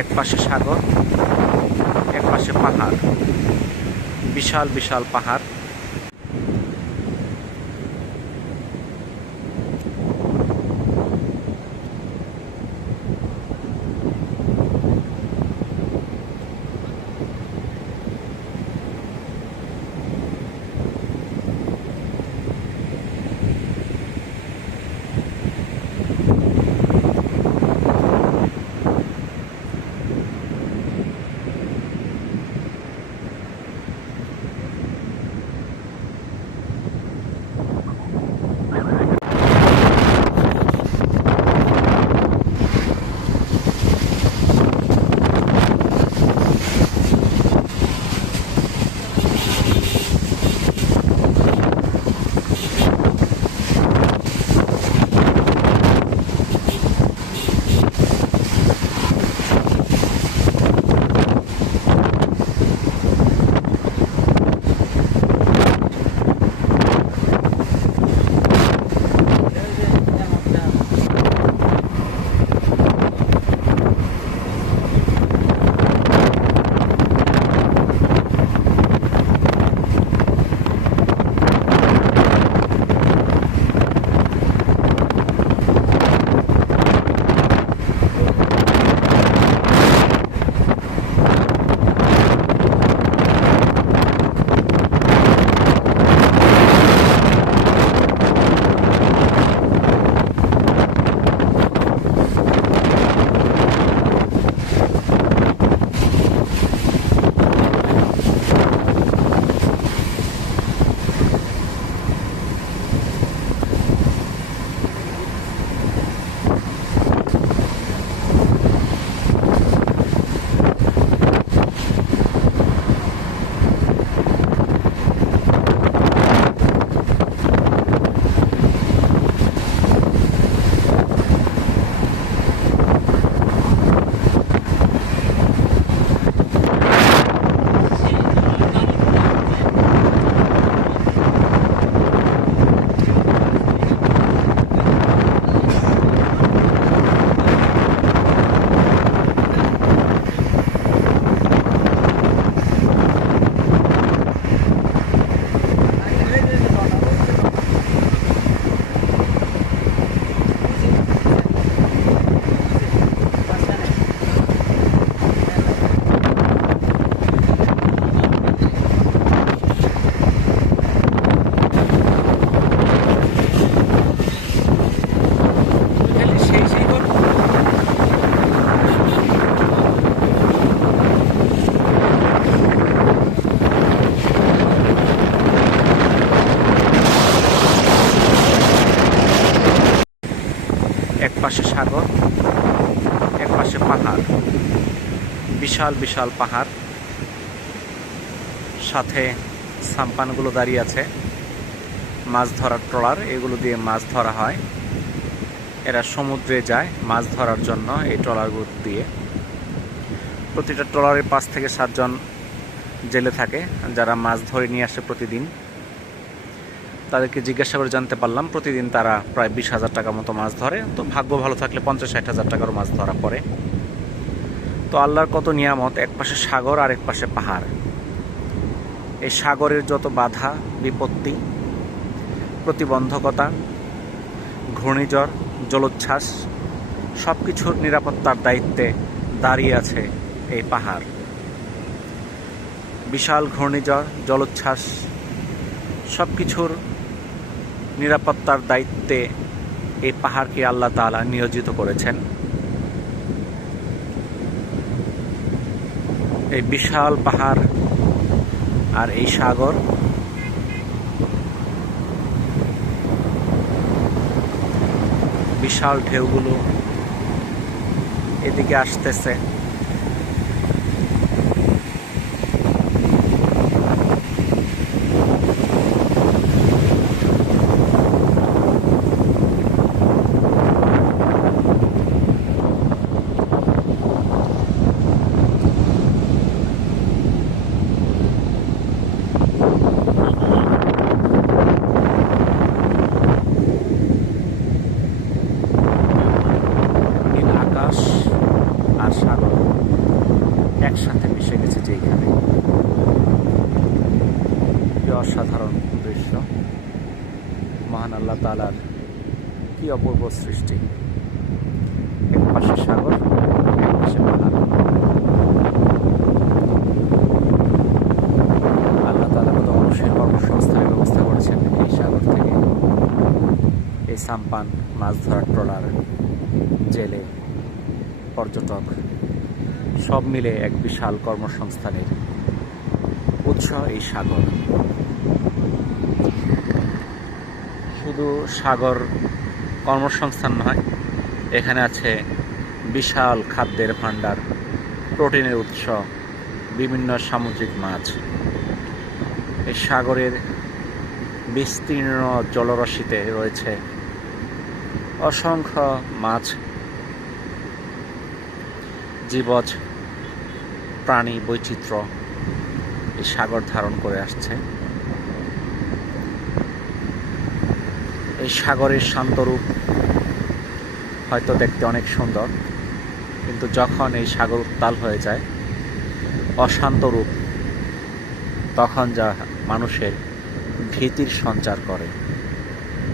এক পাশে সাগর, এক পাশে পাহাড়, বিশাল বিশাল পাহাড়। এক পাশে সাগর, এক পাশে পাহাড়, বিশাল বিশাল পাহাড়। সাথে সাম্পানগুলো দাঁড়িয়ে আছে, মাছ ধরার ট্রলার, এগুলো দিয়ে মাছ ধরা হয়। এরা সমুদ্রে যায় মাছ ধরার জন্য এই ট্রলারগুলো দিয়ে। প্রতিটা ট্রলারে 5 থেকে 7 জন জেলে থাকে যারা মাছ ধরে নিয়ে আসে প্রতিদিন। তাদেরকে জিজ্ঞাসা করে জানতে পারলাম প্রতিদিন তারা প্রায় 20,000 টাকা মতো মাছ ধরে। তো ভাগ্য ভালো থাকলে 50-60 হাজার টাকারও মাছ ধরা পড়ে। তো আল্লাহর কত নিয়ামত, এক পাশে সাগর আর এক পাশে পাহাড়। এই সাগরের যত বাধা বিপত্তি, প্রতিবন্ধকতা, ঘূর্ণিঝড়, জলোচ্ছ্বাস, সব কিছুর নিরাপত্তার দায়িত্বে দাঁড়িয়ে আছে এই পাহাড়। বিশাল ঘূর্ণিঝড়, জলোচ্ছ্বাস, সব কিছুর নিরাপত্তার দায়িত্বে এই পাহাড়কে আল্লাহ তাআলা নিয়োজিত করেছেন। এই বিশাল পাহাড় আর এই সাগর, বিশাল ঢেউগুলো এদিকে আসতেছে। আর সাগর। একসাথে মিশে গেছে যেইখানে। কি অসাধারণ দৃশ্য, মহান আল্লাহ তাআলার কি অপূর্ব সৃষ্টি। এক পাশে সাগর, এক পাশে পাহাড়। আল্লাহ তাআলা কত মানুষের কর্মসংস্থানের ব্যবস্থা করেছেন এই সাগর থেকে। এই সাম্পান মাছ ধরার ট্রলার, জেলে, পর্যটক সব মিলে এক বিশাল কর্মসংস্থানের উৎস এই সাগর। শুধু সাগর কর্মসংস্থান নয়, এখানে আছে বিশাল খাদ্যের ভাণ্ডার, প্রোটিনের উৎস, বিভিন্ন সামুদ্রিক মাছ। এই সাগরের বিস্তীর্ণ জলরাশিতে রয়েছে অসংখ্য মাছ, জীবজ প্রাণী বৈচিত্র্য এই সাগর ধারণ করে আসছে। এই সাগরের শান্তরূপ হয়তো দেখতে অনেক সুন্দর, কিন্তু যখন এই সাগর উত্তাল হয়ে যায়, অশান্ত রূপ, তখন যা মানুষের ভীতির সঞ্চার করে।